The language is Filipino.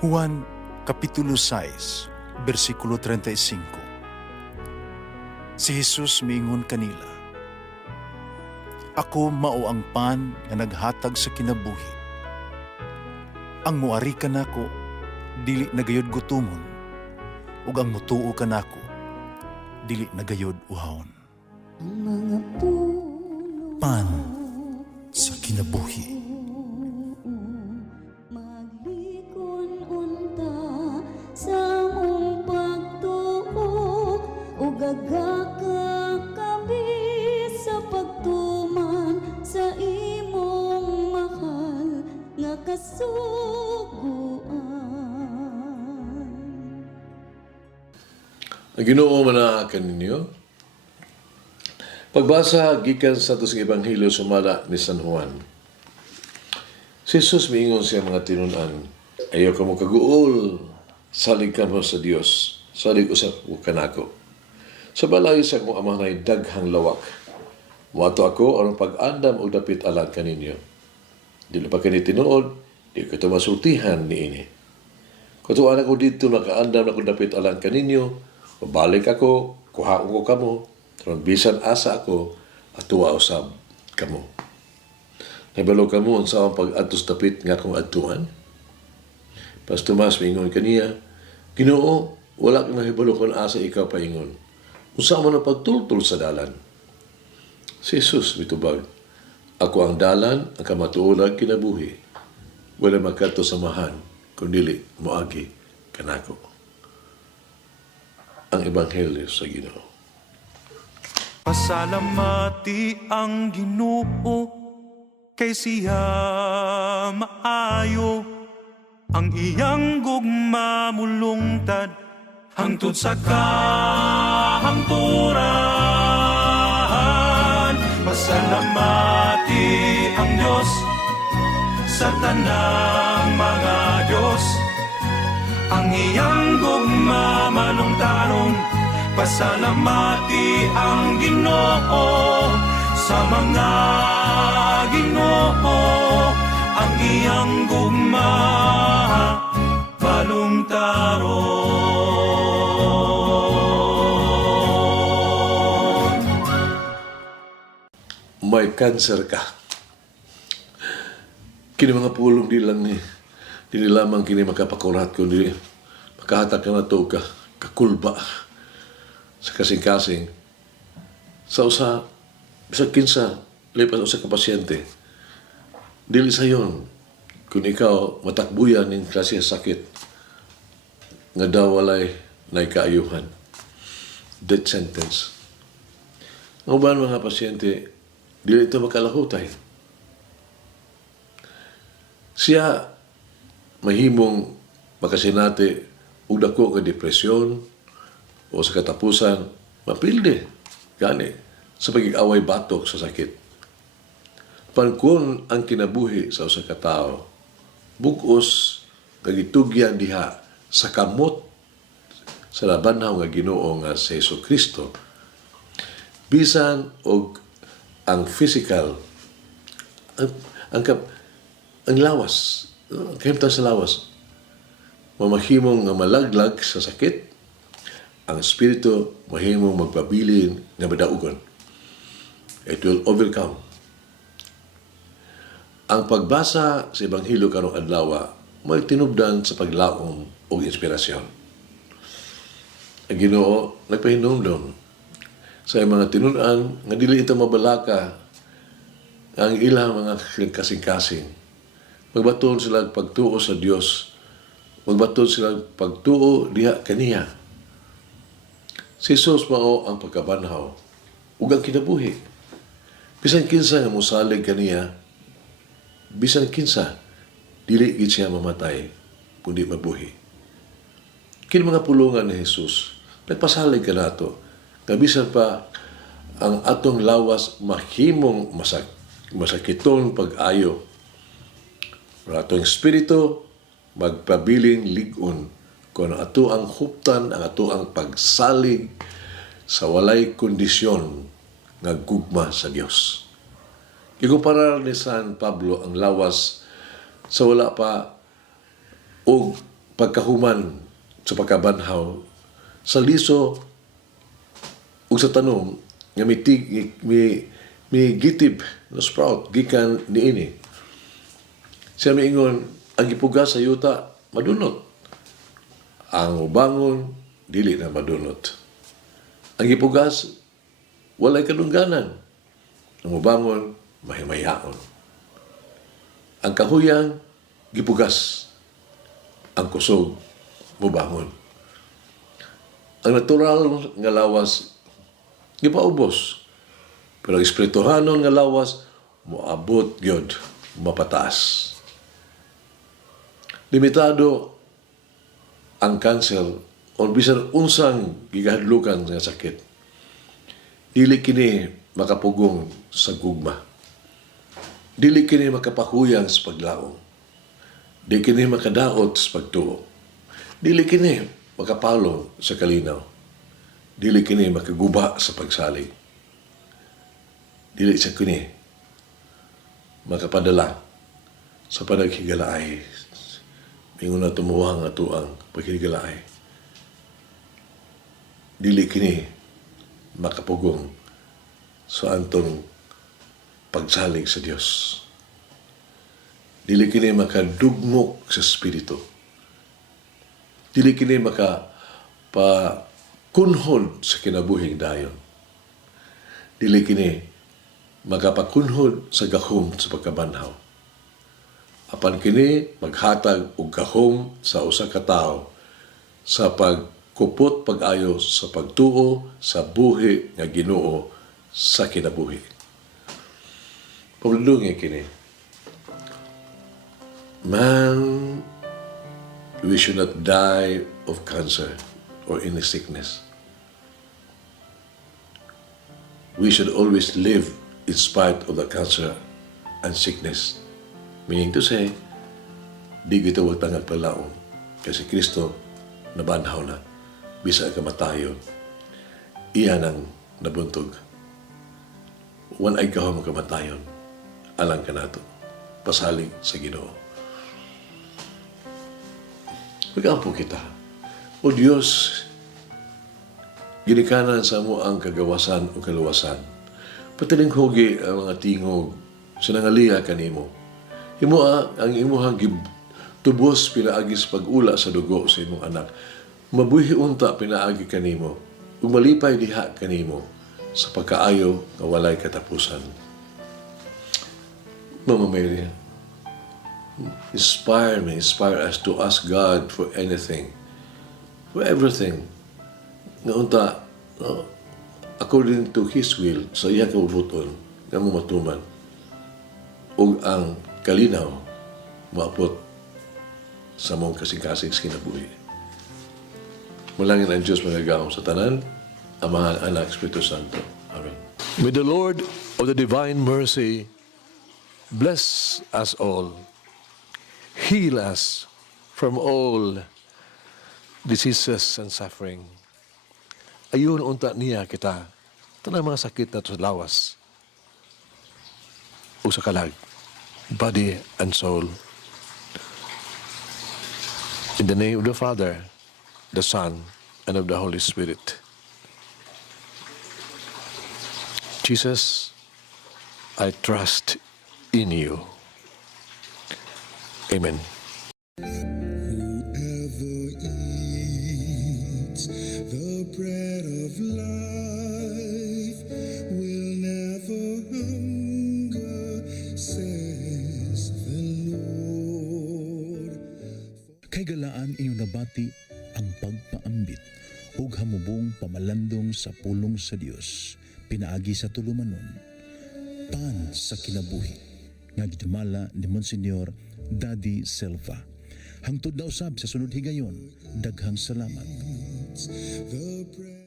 Juan Kapitulo 6, versikulo 35. Si Jesus miingon kanila, "Ako mao ang pan nga naghatag sa kinabuhi. Ang muari kanako dili nagayod gutomon, ug ang mutuo kanako dili nagayod uhawon." Ang mga puno Pan sa kinabuhi. maglikon unta sa mong pagtuo ug gagaka kami sa pagtuman sa imong mahal nga kasuguan. Ang Ginoo manaakan ninyo. Pagbasa gikan sa tos Ebanghelyo sumala ni San Juan. Si Jesus miingon siya mga tinunan, ayaw ka mo kaguol, salig ka mo sa Dios, salig usap mo kanako. Sa balay sa kong ama na'y daghang lawak. Muato ako aron pag-andam o dapit alang kaninyo. Dili pa kini tinuod, di ko ito masultihan ni ini. Kutuan ako dito nakaandam na ko dapit alang kaninyo, mabalik ako, kuhaon ko kamo, karon bisan asa ako, atuwa usab kamo. Nabalo kamo sa akong pag-atos dapit nga kong atuan. Pas Tomas mingon kaniya, Ginoo, wala kang nahibalo kung asa ikaw paingon. Unsa man ang pagtultol sa dalan? Si Jesus mitubag, ako ang dalan, ang kamatuolag kinabuhi. Wala magkato samahan, kundi moagi kanako. Ang Ebanghelyo sa Ginoo. Pasalamati ang Ginoo kay siya maayo, ang iyang gugma mulungtad hangtod sa kahangturan. Pasalamati ang Diyos sa tanang mga Diyos, ang iyang gugma malungtaron. Pasalamati ang Ginoo sa mga Ginoo, ang iyang gugma balungtaron. May cancer ka. Kini mga pulong di lang ni dili lamang kini makapakurat kundi makahatag ka na to ka kakulba sa kasing-kasing sa usa bisag kinsa lipas usa ka pasyente dili sayon kung ikaw matakbuyan ning klase sa sakit nga daw walay nay kaayuhan, death sentence. Ang uban mga pasyente dili ito makalahutay. Siya mahimong makasinati og dako nga depresyon o sa katapusan mapilde gani sa pag-away batok sa sakit. Pangkon ang kinabuhi sa usa ka tawo bug-os nga gitugyan diha sa kamot sa labanhaw nga Ginoo nga si Jesucristo, bisan og ang physical ang lawas, kahimtang sa lawas mamahimong nga malaglag sa sakit, ang espiritu mahimong magpabilin nga madaugon. It will overcome. Ang pagbasa sa Ebanghelyo karong adlaw may tinubdan sa paglaom o inspirasyon. Ang Ginoo nagpahinumdom sa mga tinunan nga dili ito mabalaka ang ilang mga kasing-kasing. Magbaton sila pagtuo sa Dios. Magbaton sila pagtuo diha kaniya. Si Jesus mao ang pagkabanhaw ug ang kinabuhi. Bisan kinsa nga mosalig kaniya, bisan kinsa dili gid siya mamatay kundi mabuhi. Kini mga pulungan ni Jesus nagpasalig ka nato nga bisan pa ang atong lawas mahimong masakiton pag-ayo. Ang atong espiritu magpabiling ligon kung ang ato ang huptan, ang ato ang pagsalig sa walay kondisyon nga gugma sa Dios. Ikumpara ni San Pablo ang lawas sa wala pa og pagkahuman sa pagkabanhaw sa liso ug sa tanom nga may gitib na sprout gikan niini. Siya miingon, ang gipugas sa yuta madunot. Ang ubangon dili na madunot. Ang gipugas walay kadungganan. Ang ubangon mahimayaon. Ang kahuyang gipugas. Ang kusog mubangon. Ang natural nga lawas gipaubos. Pero ang espirituhanon nga lawas moabot gyud mapataas. Limitado ang kanser o bisan unsang gigahadlukan nga sakit. Dili kini makapugong sa gugma. Dili kini makapahuyang sa paglaom. Dili kini makadaot sa pagtuo. Dili kini makapalong sa kalinaw. Dili kini makaguba sa pagsalig. Dili sa kini makapadala sa panaghigalaay. Mingon na tumuwang ato ang paghigalaay. Dili kini makapugong sa antong pagsalig sa Dios. Dili kini makadugmok sa Espiritu. Dili kini makapakunhod sa kinabuhing dayon. Dili kini makapakunhod sa gahom sa pagkabanhaw. Apan kini maghatag og gahom sa usa ka tawo sa pagkupot pag-ayo sa pagtuo sa buhi nga Ginoo sa kinabuhi. Pabulungi kini. Man, we should not die of cancer or any sickness. We should always live in spite of the cancer and sickness. Meaning to say, di kita huwag tangan palaong. Kasi Kristo, nabanhaw na. Bisa ang kamatayon. Iyan ang nabuntog. Wan ay kahong kamatayon. Alang ka nato. Pasalig sa Ginoo. Magampo kita. O Diyos, ginikanan sa mo ang kagawasan o kaluwasan. Patiling hugi ang mga tingog sa nangaliya kanimo. Himoa ang imuhang tubos pinaagis pag-ula sa dugo sa imong anak. Mabuhi unta pinaagi kanimo. Umalipay diha kanimo sa pagkaayo nga walay katapusan. Mama Mary, inspire us to ask God for anything, for everything. Nga unta, according to His will, sa iya kabubuton, nga mo matuman, ug ang kalinaw, maapot sa mong kasing-kasing kinabuhi. Mulangin ang Diyos magagawa sa tanan, Ama, Anak, Espiritu Santo. Amen. May the Lord of the divine mercy bless us all, heal us from all diseases and suffering. Ayun unta niya kita, tanang mga sakit na sa lawas o sa kalag, body and soul. In the name of the Father, the Son, and of the Holy Spirit. Jesus, I trust in you. Amen. Whoever eats the bread of life will never hunger, says the Lord. Kay galaan inyong nabati ang pagpaambit ug hamubong pamalandong sa pulong sa Dios pinaagi sa tulumanon pan sa kinabuhi nga gidumala ni Monsignor Daddy Silva. Hangtod na usab sa sunod higayon, daghang salamat. The bread